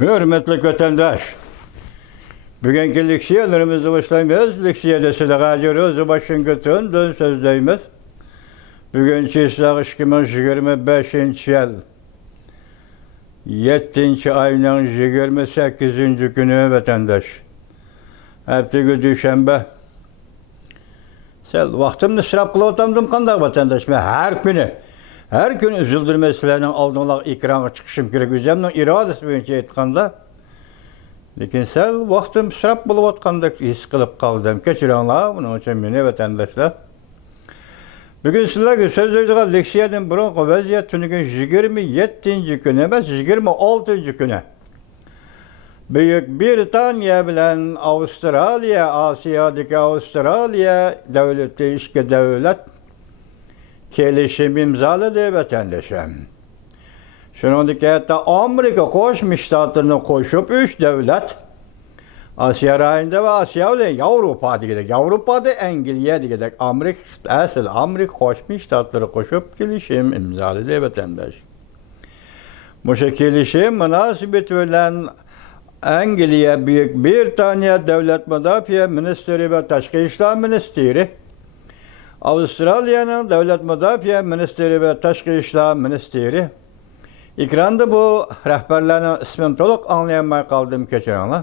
Hürmetli vatandaş, bugünkü liksiyelerimizi başlayımız. Liksiyede size geliyoruz, başıngıtın sözdeyimiz. Bugünkü İslah 2025 yıl 7. ayının 28. günü vatandaş. Hepti düşenbe. Sel vaktimni sırap kılıp otamdım kandak vatandaş. Her gün üzüldür meselenin aldığımda ekrana çıkışım gerek. Üzemden iradesi boyunca etkanda. Lekin sel vaktim sırap bulup otkandak his kılıp kaldım. Keçiranlar, bunun için meni vatandaşlar. Bugün sizlerge sözleyeceğiz leksiyeden bırakı vaziyet tünükün 27. günü emas 26. günü. Büyük Britanya bilen Avustralya, Asya'daki Avustralya devleti işki devlet kelişim imzaladı vatandaşım. Şunundaki hatta Amerika Koşmuş Ştatlarına koşup 3 devlet Asya rayında ve Asya ile Avrupa'da gidelim. Avrupa'da İngiltere'de gidelim. Amerika Koşmuş Ştatları koşup kelişim imzaladı vatandaş. Bu kelişim münasebet verilen İngiltere Büyük Britanya Devlet Müdafiye Ministeri ve Taşkı İşler Ministeri, Avustralya'nın Devlet Müdafiye Ministeri ve Taşkı İşler Ministeri, ekranda bu rehberlerin ismini toluk anlayamay kaldım keçiranlar.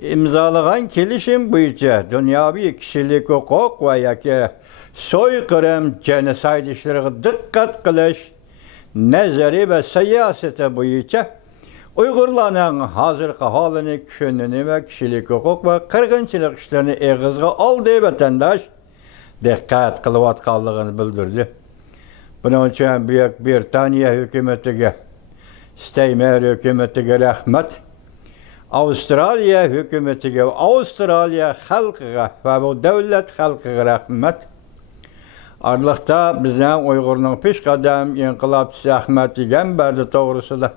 İmzalanan kelişim boyunca dünyavi kişilik hukuk ve yaki soykırım genocide işlerine dikkat kılış, nezari ve siyasete boyunca Uygurlarning hazırki halini, kününü ve kişilik hukuk ve kırgınçılık işlerini eğizge aldığı vatandaş dikkat kılıvatkanlığını bildirdi. Bunun için Büyük Britanya hükümetine, İsteymer hükümetine rahmet, Avustralya hükümetine, Avustralya halkına ve bu devlet halkına rahmet. Arlıkta bizden Uygur'un pişkadem inkılapçısı Ahmet İgenberdi doğrusu da.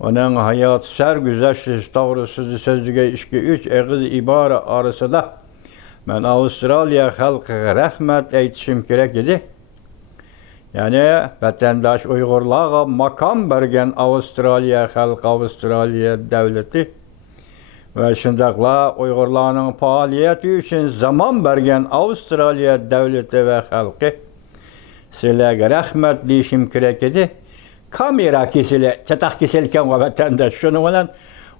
Onun hayatı sergüzeşti doğrusu sözlüğe işki 3 eğiz ibare arasında ben Avustralya halkına rahmet eytişim gerek idi. Yani vatandaş Uygurlarga makam bergen Avustralya halkı, Avustralya devleti ve şundakla Uygurlarning faaliyeti için zaman bergen Avustralya devleti ve halkı sizlerge rahmet deyişim gerek idi. Kamera kesili, çatak kesilken vatandaş şunu bilen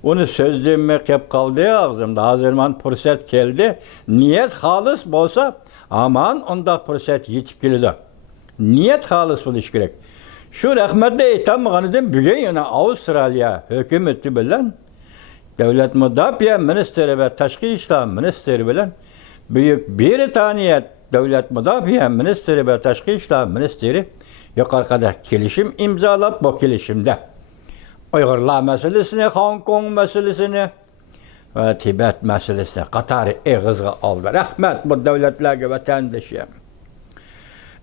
onu sözlüğüme kep kaldı ağzımda. Hazırman fırsat geldi. Niyet halis bolsa aman onda fırsat yetip geldi. Niyet halis buluş gerek. Şu rahmetli etamığınızın bugün yana Avustralya hükümeti bilen Devlet Müdafiye Ministeri ve Taşkı İşler Ministeri bilen Büyük Britanya Devlet Müdafiye Ministeri ve Taşkı İşler Ministeri yukarıda kelişim imzalap bu kelişimde Uygurlar meselesini, Hong Kong meselesini ve Tibet meselesini Katar'ı eğizge aldı. Rahmet bu devletlerge vatandaşım.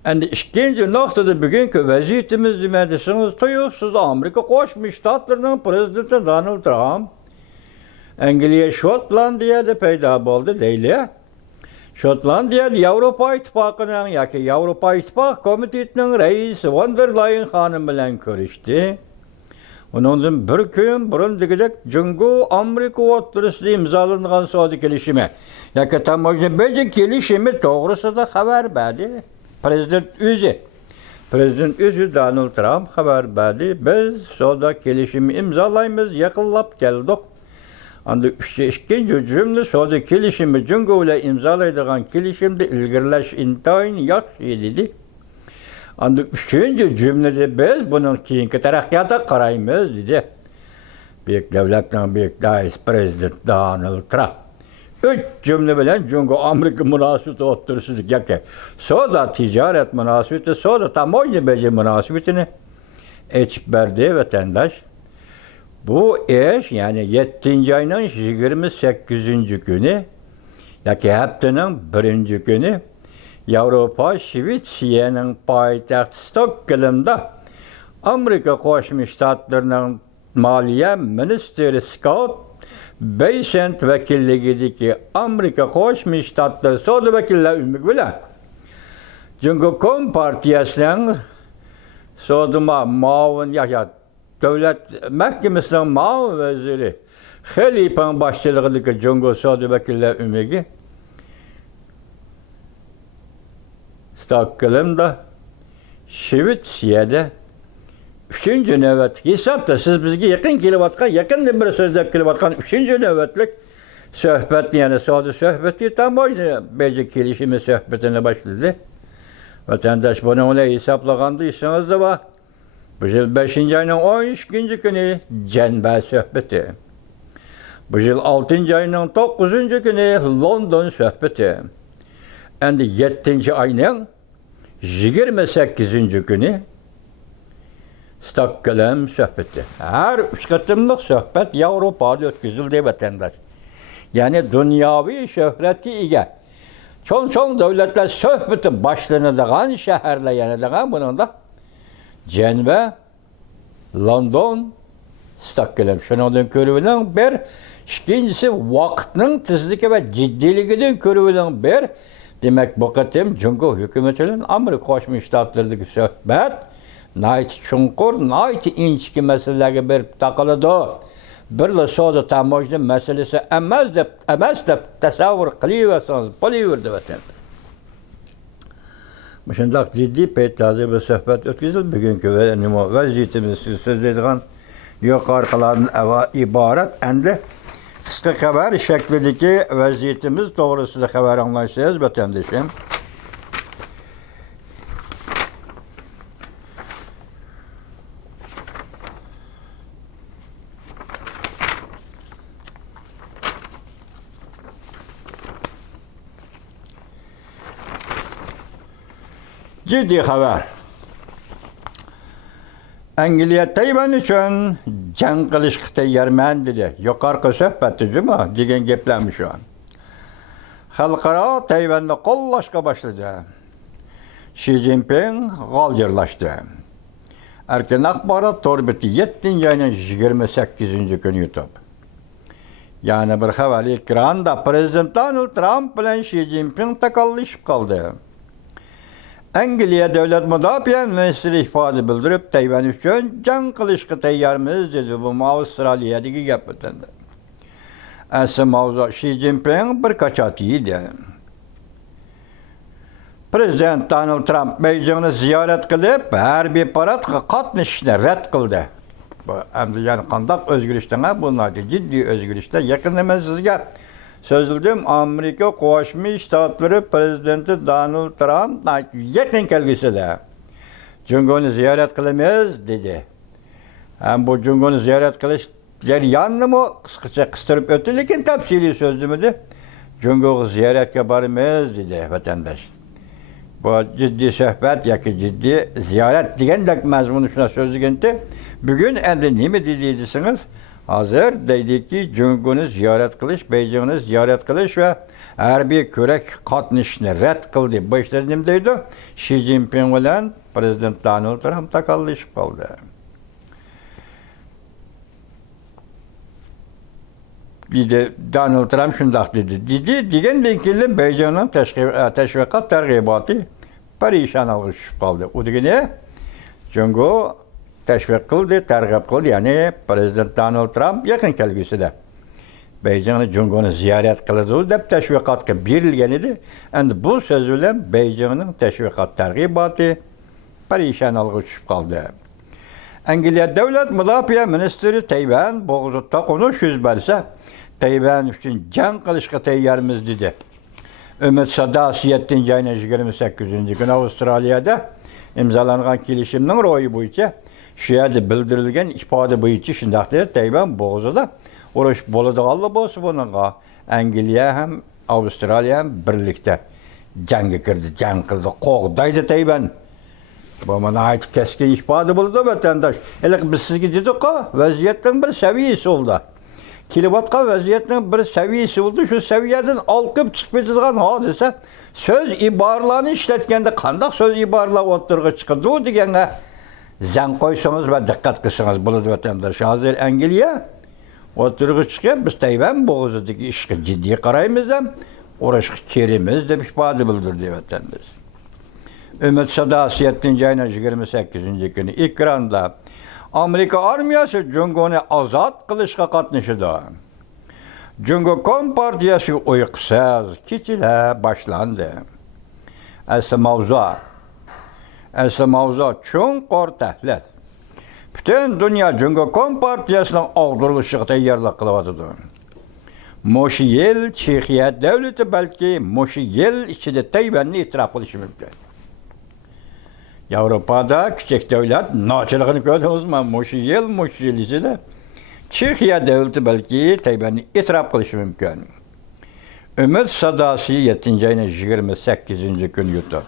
Şimdi ikinci noktada bugünkü vaziyetimiz demedisiniz, tuyuksuz Amerika Koşmuş Ştatlarının prezidenti Donald Trump, İngiltere Şotlandiya'da peyda oldu değil. Şotlandiya'da Avrupa İttifakı'nın yaki Avrupa İttifak Komitesi'nin reisi von der Leyen hanım bilen görüştü. Onun bir gün burundigidek Cungu Amerika oturusunda imzalangan sözlü kelişimi. Yaki tamamı bence kelişimi doğrusu da haber verdi. Prezident özü Donald Trump haber verdi. Biz sözlü kelişimi imzalayımız yakınlap geldik. Ancak ikinci cümle sözlü kelişimi Cungu ile imzalaydıgan kelişimde ilgirleş intayın yaxşı dedi. Ancak üçüncü cümlede biz bunun keyinki tarakkiyata qarayımız dedi. Büyük devletin büyük reis prezident Donald Trump. 3 cümle bilen Cungu Amerika münasebeti oturusuzluk yaki. Soda ticaret münasebeti, soda tamoyni beci münasebetini verdi vatandaş. Bu iş yani 7. ayının 28. günü, yaki haftanın 1. günü, Avrupa Şviçriya'nın payitahtı Stockholm'da Amerika Koşmuş Ştatlarının Maliye Ministeri Scott Beyşent vekilliğindeki Amerika Koşmuş Ştatları sodu vekiller ümük bile. Çünkü Kom Partiyası'nın soduma mavun yaşat Devlet Mahkemesi'nin Mao Veziri Xelip'in başçılığındaki Cungo Sadı Vekiller Ümegi Stockholm'da Şivitsiyede 3. nöbet hesapta siz bizge yakın kilovatkan, yakın bir sözde kilovatkan 3. nöbetlik sohbet yani sadı sohbeti tam başladı. Bence gelişimi sohbetine başladı. Vatandaş bunu öyle hesaplayandıysanız da var. Bu yıl 5. ayının 12. günü Cenbe sohbeti. Bu yıl 6. ayının 9. günü London sohbeti. Endi 7. ayının 28. günü Stockholm sohbeti. Her 3 katımlık sohbet Avrupa'da ötküzüldü vatandaş. Yani dünyavi şöhreti ige. Çoğun devletler sohbeti başlanıdığın şehirler yanıdığın bunun da Cenbe, London, Stockholm. Şunun körüvünün bir, ikincisi vaktinin tizliki ve ciddiliğinin körüvünün bir, demek bu katım Cungo hükümetinin Amerika Koşmuş Ştatları'daki sohbet, nait çunkur, nait inçki meseleleri bir takılıdı. Bir soda tamojlu meselesi emez de tasavvur kılıyorsanız, buluyordu vatan. Şundak ciddi pek taze bir sohbet ötküzül. Bugünkü vaziyetimiz sözlediğin yukarıdan ibaret endi kısa haber şeklindeki vaziyetimiz doğrusunda haber anlaşacağız vatandaşım. Ciddi haber. Angliya Tayvan için can kılışkı teyyarmen dedi. Yukarı sohbeti değil mi? Digen geplenmiş şu an. Halkara Tayvan'da kollaşka başladı. Xi Jinping galcırlaştı. Erken akbarat torbeti 7. ayının 28. günü YouTube. Yani bir haber ekranda Prezident Donald Trump ile Xi Jinping takallışıp kaldı. Angliya Devlet Müdafiə Ministri ifade bildirip Tayvan için can kılışkı teyyarımız dedi. Bu Avustralya'daki yapıtında. Asıl mavzu Xi Jinping birkaç atıydı. Prezident Donald Trump Beijing'ni ziyaret kılıp her bir parat katnışını red kıldı. Yani kandak özgürlükten bunlar ciddi özgürlükten yakın hemen sizge sözlüdüm Amerika Koşmuş Ştatları Prezidenti Donald Trump yakın kelgisi de Cungo'nu ziyaret kılamayız dedi. Hem bu Cungo'nu ziyaret kılış yanını mı kıstırıp ötü lekin tepsili sözlümüdü. Cungo'yu ziyaret yaparımız dedi vatandaş. Bu ciddi sohbet yaki ciddi ziyaret diyen de mezmunu şuna sözlükenti. Bugün endi ne mi dediysiniz? Hazır dedi ki Cungo'nu ziyaret kılış, Beijing'ni ziyaret kılış ve her bir körek katnışını red kıldı. Bu işler nemdeydi? Xi Jinping ile Prezident Donald Trump takallışıp kaldı. Bir de Donald Trump şundak dedi. Digen linkili Beijing'in teşvikat tergibatı perişan oluşup kaldı. O dedi ne? Cungo teşvik kıldı, tergip kıldı. Yani Prezident Donald Trump yakın kelgisi de. Beijing'in Cungo'nu ziyaret kıldığı da teşvikatı birilgen idi. Endi bu sözüyle Beijing'in teşvikat tergibatı perişan oluşup kaldı. Angliya Devlet Müdafiə Ministri Tayvan boğazıda konuş yüz verse Tayvan için can kılışkı teyyarımız dedi. Ümit Sadası 7. ayının 28. gün Avustralya'da imzalanan kilişiminin royu boyunca şu yerde bildirilgen ifade boyunca şindakta Tayvan boğazıda uğraş boladığı boğazı bununla Angliya hem Avustralya hem birlikte canga girdi, can kıldı, qoğdaydı Tayvan. Bu bana ait keskin ifade buldu vatandaş. Hele biz sizge dedik ki vaziyetin bir seviyesi oldu. Kilovatka vaziyetin bir seviyesi oldu. Şu seviyeden alkıp çıkmayacağın hadise söz ibarlarını işletkende kandak söz ibarlar oturga çıkıldı. O degenge zan koysanız ve dikkat kılsanız buldu vatandaş. Hazır Angliya oturga çıkıyor. Biz Tayvan boğazıdaki işe ciddi karayımızdan uğraşık kerimiz demiş ifade bildirdi vatandaş. Ümit Sadası 7. ayının 28. günü ekranda Amerika armiyası Cungoni azad qilishga qatnashdi. Jungo Kompartiyasi uyqusiz kechilar boshlandi. Asli mavzu chunqur tahlil. Butun dunyo Jungo Kompartiyasining og'dirilishiga tayyorlik qilyapti. Mo'shu yil Chexiya davlati balki mo'shu yil ichida Tayvanni e'tirof qilishi mumkin. Yevropada kichik davlat nochiligini ko'rdingizmi? Mo'shu yil ichida Chexiya davlati balki Tayvanni e'tirof qilishi mumkin. Umid sadosi 7-ayning 28-kun YouTube.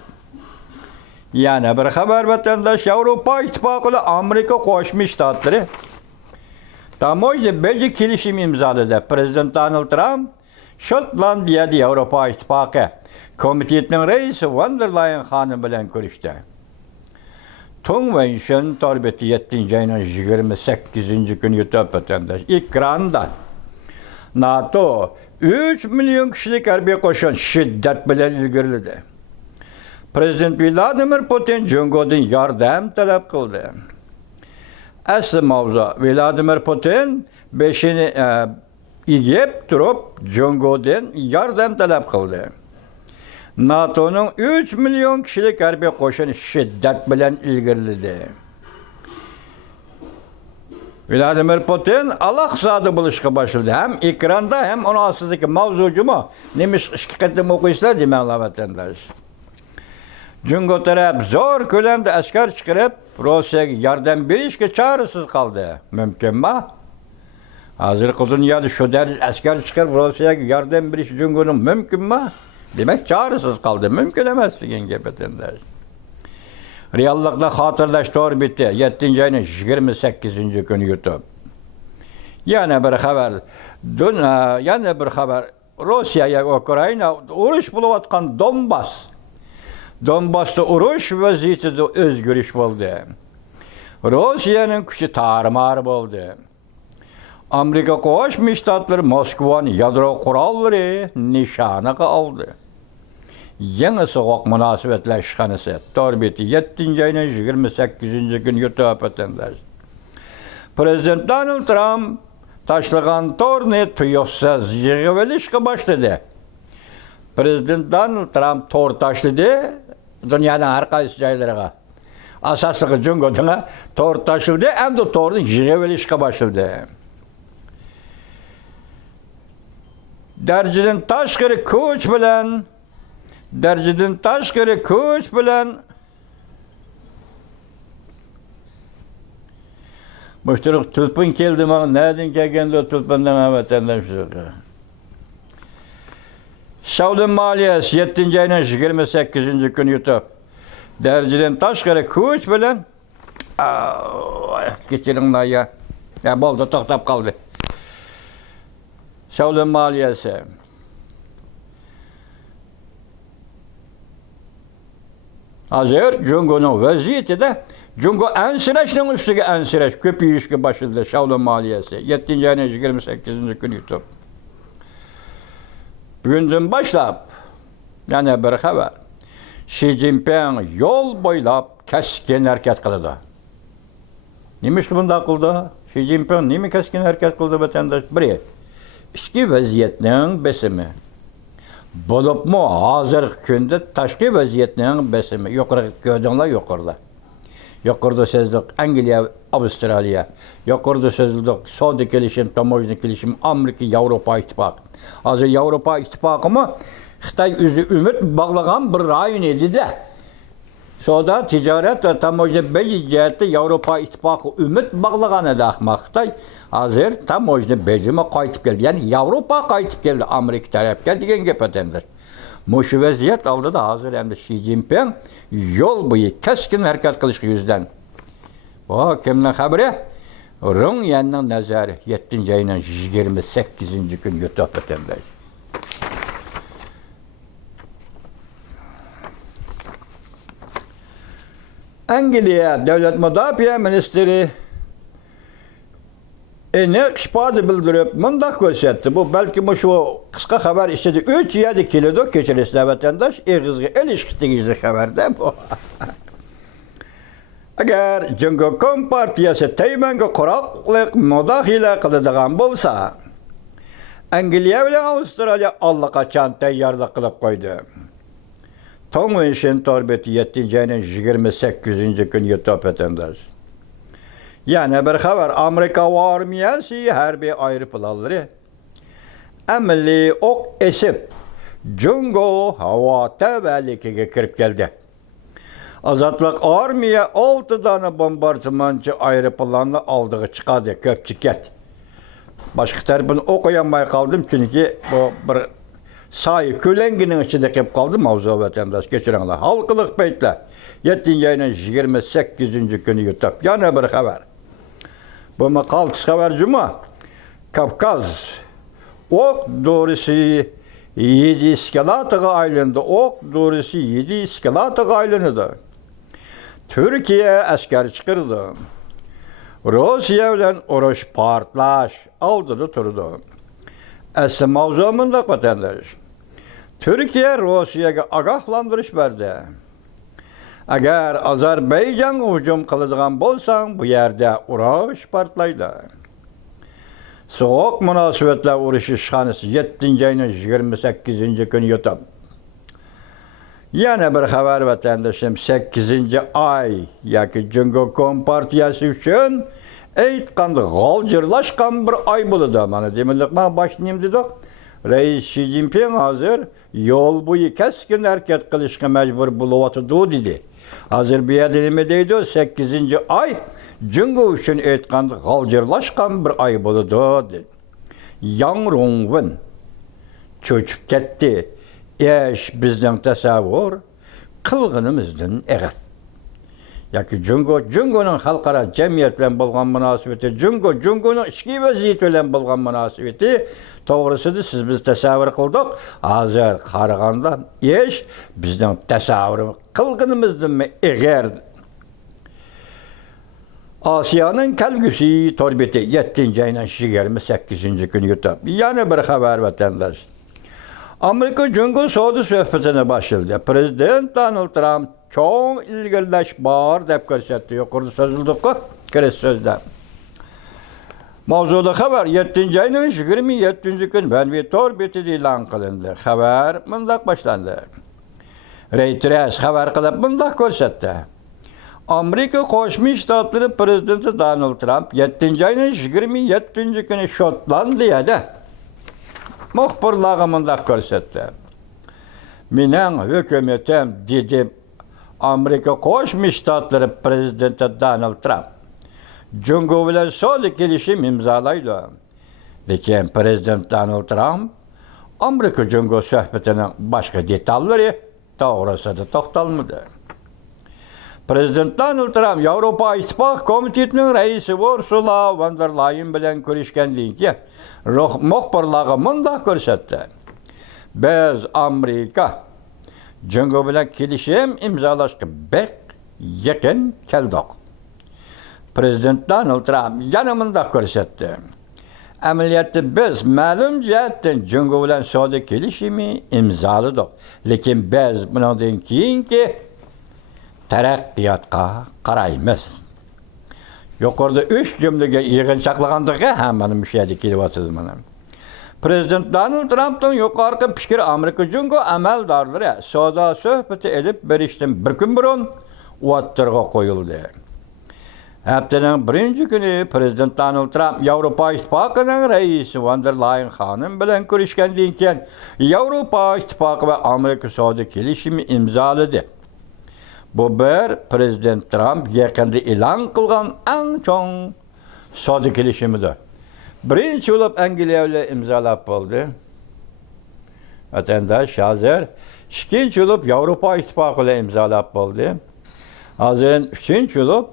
Yana bir xabar vatandaş Yevropa İttifaqı Amerika Qo'shma Shtatlari tamoyda Belgi kelishim imzoladi. Prezident Donald Trump Shotlandiyada Yevropa İttifaqı komitetining raisi von der Leyen xonim bilan ko'rishdi. Convention torbeti 7-ayning 28-kun YouTube vatandaş ekranda NATO 3 milyon kişilik harbiy qo'shin shiddat bilan ilgirildi. Prezident Vladimir Putin Jungo'dan yordam talab qildi. Asli mavzu Vladimir Putin beshini egib turib Jungo'dan yordam talab qildi. NATO'ning 3 milyon kişilik harbiy qo'shini shiddat bilan ilgirildi. Vladimir Putin alohzada bo'lishga boshladi. Ham ekranda ham uni ostidagi mavzujimi nemish ikki qatim o'qiysizlar demanglar vatandosh. Jungo taraf zo'r ko'lamda askar chiqarib, Rossiyaga yordam berishga chorasiz qoldi. Mumkinmi? Hozir dunyoda shu darajada askar chiqarib Rossiyaga yordam berish Jungoning mumkinmi? Demak, chorasiz qoldi. Mumkin emas degan gap vatandosh. Reallikda xotirlash to'g'ri bitdi. 7-ayning 28-kun YouTube. Yana bir xabar. Rossiyaga Ukraina urush bo'layotgan Donbassda urush vaziyatida o'zgarish bo'ldi. Rossiyaning kuchi tarmar bo'ldi. Amerika Qo'shma Shtatlari Moskvani yadro qurollari nishoniga oldi. Yangi so'g'oq munosabatlar ishxonasi torbeti 7-ayning 28-kun YouTube vatandosh. Prezident Donald Trump tashlagan torni tuyuqsiz yig'ib olishga boshladi. Prezident Donald Trump tor tashladi dunyoning har qaysi joylariga. Asosiy Jungo'da tor tashladi, hamda torni yig'ib olishga boshladi. Darajadan tashqari kuch bilan Müşterik tulpun keldi bana. Nereden kelgende o tulpundan vatandaş. Saudi maliyesi 7-ayning 28-kun YouTube. Dereceden tashqari kuch bilan kechiringlar ya bo'ldi, to'xtab qoldi. Saudi maliyesi hozir Jungo'ning vaziyatida Jungo ansirashning ustiga ansirash ko'payishga boshladi. Saudi maliyesi 7-ayning 28-kun YouTube. Bugundan boshlab yana bir xabar. Xi Jinping yo'l bo'ylab keskin harakat qiladi. Nima ish bunday qildi? Xi Jinping nima keskin harakat qildi vatandosh? Biri ichki vaziyatning besimi. Bo'libmi hozirgi kunda tashqi vaziyatning besimi. Yuqori ko'rdinglar, yuqorida sezdik Angliya, Avstraliya, yuqorida sezdik savdo kelishim, tamoyil kelishim, Amerika, Yevropa ittifoqi. Hozir Yevropa ittifoqimi Xitoy o'zi umid bog'lagan bir rayon edi-da. Savdo, tijorat va tamoyil jihatda Yevropa ittifoqi umid bog'lagan edi ahmoq Xitoy. Hozir tamoyil bejimi qaytib keldi. Ya'ni Yevropa qaytib keldi Amerika tarafga degan gap etendir. Mushu vaziyat oldida hozir endi Xi Jinping yo'l bo'yi keskin harakat qilishga yuzdan. Bu kimning xabari? Runyanning nazari 7-ayning 28-kun YouTube etendir. Angliya Davlat Mudofaa Ministri aniq ifoda bildirib mundaq ko'rsatdi. Bu balki shu qisqa xabar ichida 3 yadi keladi, kechirasizlar vatandosh, eg'izga ilishki tegishli xabarda bu. Agar Cumhuriyet Kompartiyasi Tayvanga quroqlik mudahila qiladigan bo'lsa, Angliya bilan Avstraliya allaqachon tayyorlik qilib qo'ydi. Tongunshin torbeti 7-ayning 28-kuni yutib vatandosh. Yana bir xabar, Amerika armiyasi harbiy aeroplanlari amalli o'q esib Jungo havo tavalligiga kirib keldi. Azatlık armiya 6 tane bombardımançı aeroplanını aldığı çıkardı, köpçüket. Başka tarafını okuyamay kaldım çünkü bu bir sayı kölenginin içinde kep kaldım mavzu vatandaş geçirenler. Halkılık beytle 7. ayının 28. günü yutup. Yana bir haber. Bu makaltıs haber cuma. Kafkaz ok doğrusu 7 iskalatığı aylığında ok doğrusu 7 iskalatığı aylığında. Türkiye asker çıkardı. Rusya ile uruş partlaş aldı durdu. Aslı mavzumunda vatandaş. Türkiye Rusya'ya agahlandırış verdi. Eğer Azerbaycan hücum kılacağın bolsan bu yerde uruş partlaydı. Soğuk münasebetle uruş şanısı 7. ayının 28. günü yutup. Yana bir haber vatandaşım 8. ay yoki Cumhuriyet Kompartiyasi uchun aytganda g'oljirlashgan bir ay bo'ladi. Mana demaklik men başlayayım dedik. Reis Xi Jinping hozir yo'l bo'yi keskin harakat qilishga majbur bo'lyapti dedi. Hozir bu yerda nima deydi? 8. ay Jungo uchun aytganda g'oljirlashgan bir ay bo'ladi dedi. Yang Rongwen cho'chib ketdi. Eş bizden tasavvur kılgınımızdan eğer. Yaki Jungo'nun halkara cemiyetle bulgan münasebeti, Jungo'nun içki vaziyetiyle bulgan münasebeti doğrusudur siz biz tasavvur kıldık. Hazır Karaganda eş bizden tasavvur kılgınımızdan mı eğer. Asya'nın kelgüsü torbeti 7. ayının 28. günü yutup. Yani bir haber vatandaş. Amerika Jungo Saudi söhbetine başladı. Prezident Donald Trump çok ilgilileş bağır dep görsetti. Yukarıda sözüldük ki, kiriz sözde. Mavzuda haber 7. ayının 27. gün ben bir torbeti ilan kılındı. Haber mındak başlandı. Reuters haber kılıp mındak görsetti. Amerika Koşmuş Ştatları Prezidenti Donald Trump 7. ayının 27. günü Şotlandiyada muhbirliğimde görsetti. Menen hükümetim dedi Amerika Koşmuş Ştatları Prezidenti Donald Trump. Jungo bilen sözlü gelişim imzalaydı. Lakin Prezident Donald Trump Amerika Jungo söhbetinin başka detalları doğrusu da toxtalmadı. Prezident Donald Trump Avrupa İttifak Komitesi'nin reisi Ursula von der Leyen bilen görüşkendiğin ki muhbirliğimde görsetti. Biz Amerika Jungo bilen kelişim imzalaşkı bek yakın keldik. Prezident Donald Trump yanımında görsetti. Ameliyatı biz ma'lum jihatdan Jungo bilen savdo kelishimi imzaladik. Lekin biz bundan keyingi taraqqiyotga qaraymiz. Yuqorida 3 cümlege yig'inchoqlagandiga hammaning mushaydi kelyapti mana. Prezident Donald Trump'ın yuqorqi fikri Amerika Jungo amaldorlari savdo suhbati elib berishdan bir kun burun o'ttirg'a qo'yildi. Haftaning 1 kuni Prezident Donald Trump Avrupa İttifakı'nın reisi von der Leyen hanım bilan ko'rishgandan keyin Avrupa İttifakı ve Amerika savdo kelishimi imzoladı. Bu bir Prezident Trump yaqinda e'lon qilgan eng chong savdo kelishimidir. Birinchi bo'lib Angliya bilan imzolab bo'ldi. Vatandosh hozir ikkinchi bo'lib Avrupa İttifakı bilan imzolab bo'ldi. Hozir uchinchi bo'lib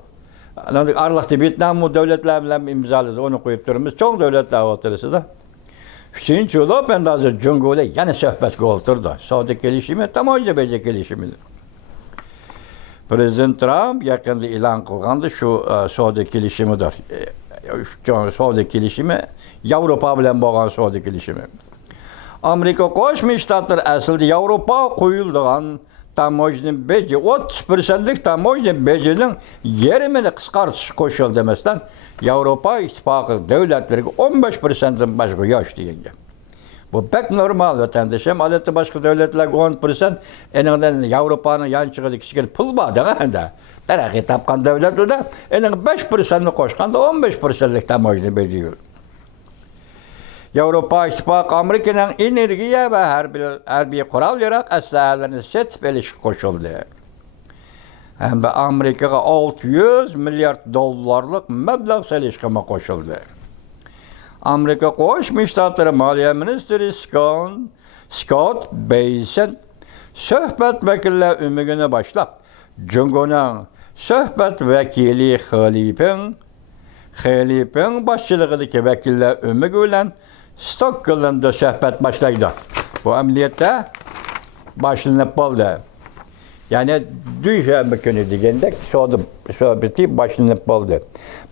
aralaqda Vyetnam davlatlar bilan imzoladı. Onu qo'yib turibmiz. Cho'ng davlatlar o'tirisida. Uchinchi bo'lib endi hozir Jungo bilan yana suhbatga o'tirdi. Savdo kelishimi tomoshabincha kelishimidir. Prezident Trump yaqinda e'lon qilgandi shu savdo kelishimidir. Savdo kelishimi Avrupa bilan bo'lgan savdo kelishimi. Amerika Qo'shma Shtatlar aslida Avrupa qo'yilgan tamoyni beji 30%lik tamoyni bejinin yerimini qisqartish qo'shildi demasdan Yevropa İttifaqı devletleriga 15%dan boshqa yosh deganga. Bu pek normal vatandaşım. Aleti başka devletlerge 10%, eninden Avrupa'nın yançıgıda kichkina pul bor da. Taraqqiy topgan devlet o da, enin 5%ni qo'shganda 15%lik tamoyni beriyor. Yevropa İttifaqı Amerika'nın energiya ve harbiy qurol-yarog aslahalarini setib olishga qo'shildi. Hem de Amerikaga 600 milyar dollarlık mablag' solishga qo'shildi. Amerika Qo'shma Shtatlari Moliya ministri Scott Bessent suhbat vakillar umigini boshlab, Jungoning suhbat vakili Xilipin boshchiligidagi vakillar umigi bilan Stockholmda suhbat boshlaydi. Bu amaliyotda boshlanib bo'ldi. Yani duyşanbe günü degende sohbeti başlanıp oldu.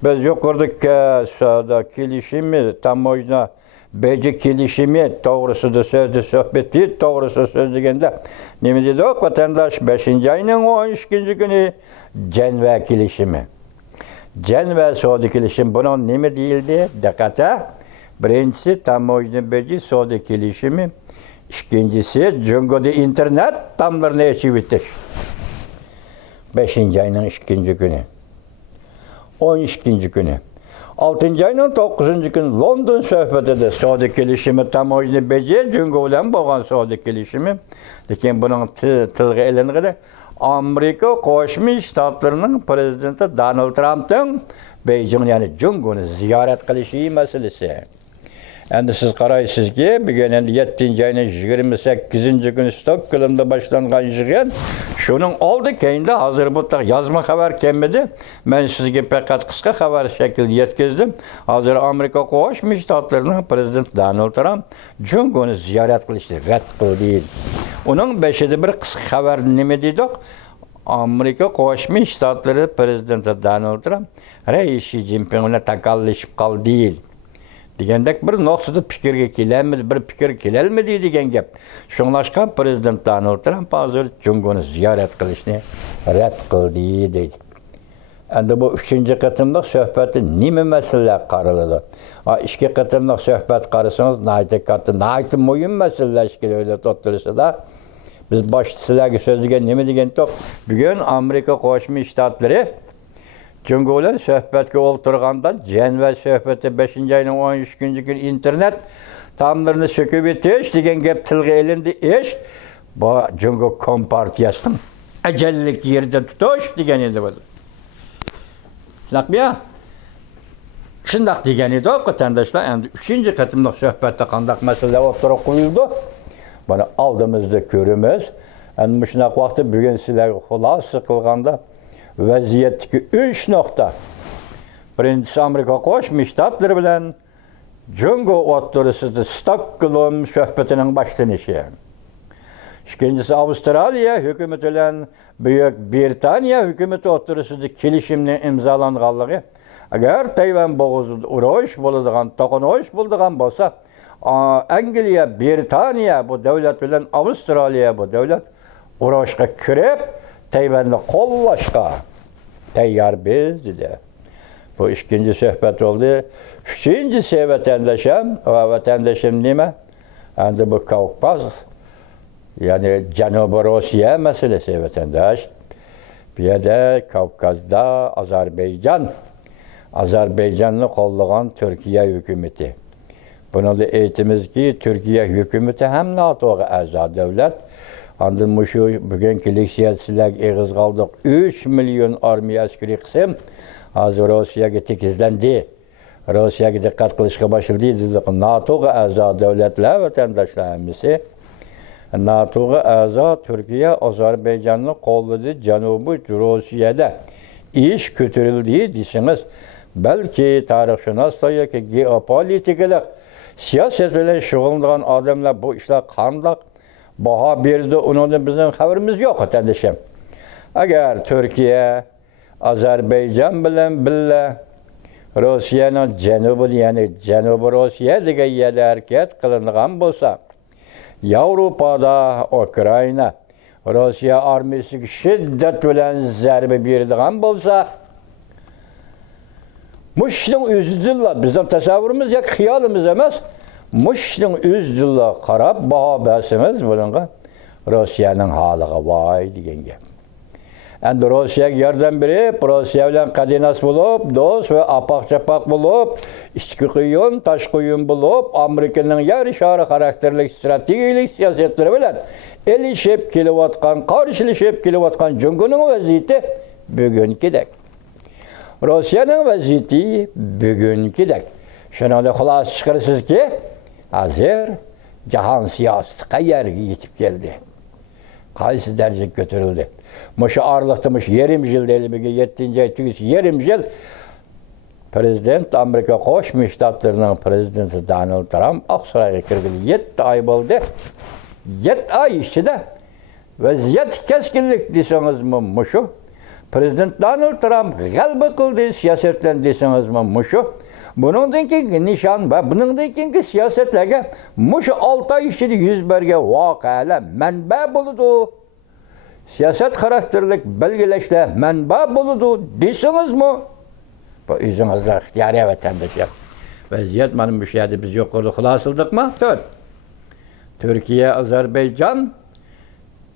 Biz yukarıdaki kilişimi, tamoyna, beci kilişimi doğrusu sözü sohbeti, doğrusu söz degende ne dedi o vatandaş 5. ayının 12. günü cenve kilişimi. Cenve sohbeti kilişim bunun ne değildi? Dikkate. Birincisi tamoyna beci sohbeti kilişimi. İkincisi, Jungo'da internet tamlarını eşivittik. 5. ayının 2. günü. 12. günü. 6. ayının 9. günü London sohbetinde Suudi kilişimi tamoyni beci, Jungo bilen bolgan Suudi kilişimi. Lekin bunun tilga elenigide Amerika Qo'shma Shtatlarının prezidenti Donald Trump'ın Beijing yani Jungo'ni ziyorat qilishi masalasi. Endi siz qaraysiz ki, bugün 7. ayının 28. günü Stockholm'da başlangan yig'in, şunun oldu keyinde hazır bu yazma haber kelmedi. Ben sizge fakat kısa haber şekilde yetkizdim. Hazır Amerika Qo'shma Shtatlarının prezidenti Donald Trump Jungo'ni ziyorat qilishni rad qildi. Onun beşide bir kısa haber nima dedik? Amerika Qo'shma Shtatlari prezidenti Donald Trump Reis Xi Jinping bilan takallashib qoldi. Degandek bir noqtada fikirga kelamiz, bir fikir kelolmadi degan gap. Shunglashgan prezident Donald Trump hozir Jungoni ziyorat qilishni rad qildi deydi. Endi bu 3. qatimliq suhbatda nima masalalar qaraladi? 2 qatimliq suhbat qarasangiz, nayta muhim masalalar ishga o'ylab o'tirsada biz boshda sizlarga so'zlagan nima degandik? Bugun Amerika Qo'shma Shtatlari Jungo'lar suhbatga o'ltirganda Cenve suhbati 5. ayının 13. günü internet tamlarını söküp etiş degan gap tilga elindi ish bu Jungo Kompartiyasının ajallik yerda tutish degan edi bu. Shunaqmi? Shundaq degan edi vatandaşlar. Endi 3. qatimliq suhbatda qandaq masalalar o'tirib qo'yildi. Buni oldimizda ko'ramiz. Endi shunaq vaqtda bugun sizlarga xulosa qilganda vaziyetdeki 3 nokta. Birincisi Amerika Qo'shma Shtatlari bilan Jungo o'rtasida Stockholm suhbatining boshlanishi. İkincisi Avustraliya hükümeti bilan Buyuk Britaniya hükümeti o'rtasida kelishimning imzolanganligi. Agar Tayvan bo'g'izida urush bo'ladigan, to'qinish bo'ladigan bo'lsa, Angliya, Britaniya bu davlat bilan Avustraliya bu davlat urushga kirib Tayvanni qo'llashga tayyor biz dedi. Bu 2. suhbat oldu. 3. vatandaşım nima? Endi bu Kavkaz, yani Janubiy Rossiya meselesi vatandaş. Bir yerde Kavkaz'da Azerbaycan'ı qo'llagan Türkiye hükümeti. Bunu da aytamiz ki Türkiye hükümeti hem NATO'ga a'zo davlat. Andın şu bugünkü leksiyatçılar eğiz kaldık. 3 milyon armiya askeri kısım hazır Rusya'ya tekizlendi. Rusya'ya dikkat kılışka başladı. NATO'ga a'zo devletler vatandaşlarımız. NATO'ga a'zo Türkiye, Azerbaycan'ı qo'lladı. Janubiy Rusya'da iş götürüldü desiniz. Belki tarihşünaslar yoki geopolitikalar siyaset bilan shug'ullanan adamlar bu işler qanday baha berdi, onun bizden haberimiz yok vatandaşım. Eğer Türkiye, Azerbaycan bilen billa Rusya'nın Janubi yani Janubiy Rusya degan yerda hareket qilingan bo'lsa, Avrupa'da Ukrayna, Rusya armiyasi şiddet bilen zerbe berdigan bolsa, muşning o'zidilla bizning tasavvurimiz yoki xiyolimiz emas, muşning o'zidilla qarab baho bersangiz bunga Rossiyaning holiga voy degan gap. Endi Rossiyaga yordam berib, Rossiya bilan qadinas bo'lib, do'st va apoq-chapoq bo'lib, ichki quyun, tashqi quyun bo'lib, Amerikaning yer shari xarakterli strategik siyosatlari bilan elishib kelayotgan, qarshilashib kelayotgan Jungoning vaziyati bugünkidek. Rossiyaning vaziyati bugünkidek. Shuningdek xulosa chiqarsizki, hozir jahon siyosati qayerga yetib keldi? Qaysi darajaga ko'tarildi? Muşu ağırlıktamış yerim yıl elimiga 7. ay tügüsü yerim yıl Prezident Amerika Qo'shma Shtatlarının prezidenti Donald Trump Oqsaroyga kirgili 7 ay bo'ldi. 7 ay ichida vaziyat keskinlik desangizmi mushu. Prezident Donald Trump g'alaba qildi siyosatdan desangizmi mushu. Buningdan keyingi nishon va buningdan keyingi siyosatlarga mushu 6 ay ichida yuz bergan voqealar manba bo'ladi. Siyaset karakterlik belgeleşle menba buludu desiniz mi? Bu yüzünüzde ihtiyari vatandaş yap. Vaziyet benim bir şeydi biz yok orada hulasıldık mı? Türkiye, Azerbaycan,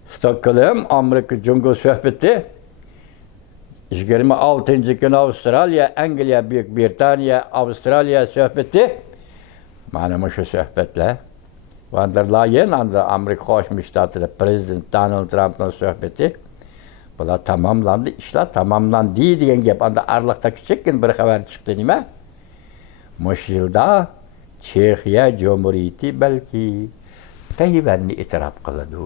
Stockholm, Amerika Jungo sohbeti, 26. gün Avustralya, Angliya, Büyük Britanya, Avustralya sohbeti, benim şu sohbetle. Van der Leyen, Amerika Qo'shma Shtatlar Prezident Donald Trump'ın sohbeti. Bular tamamlandı, işler tamamlandı degan gap. Anda arliqda kichikkin bir xabar chiqdi nima? Mush yilda Chexiya Cumhuriyati balki Tayvanni e'tirof qiladi.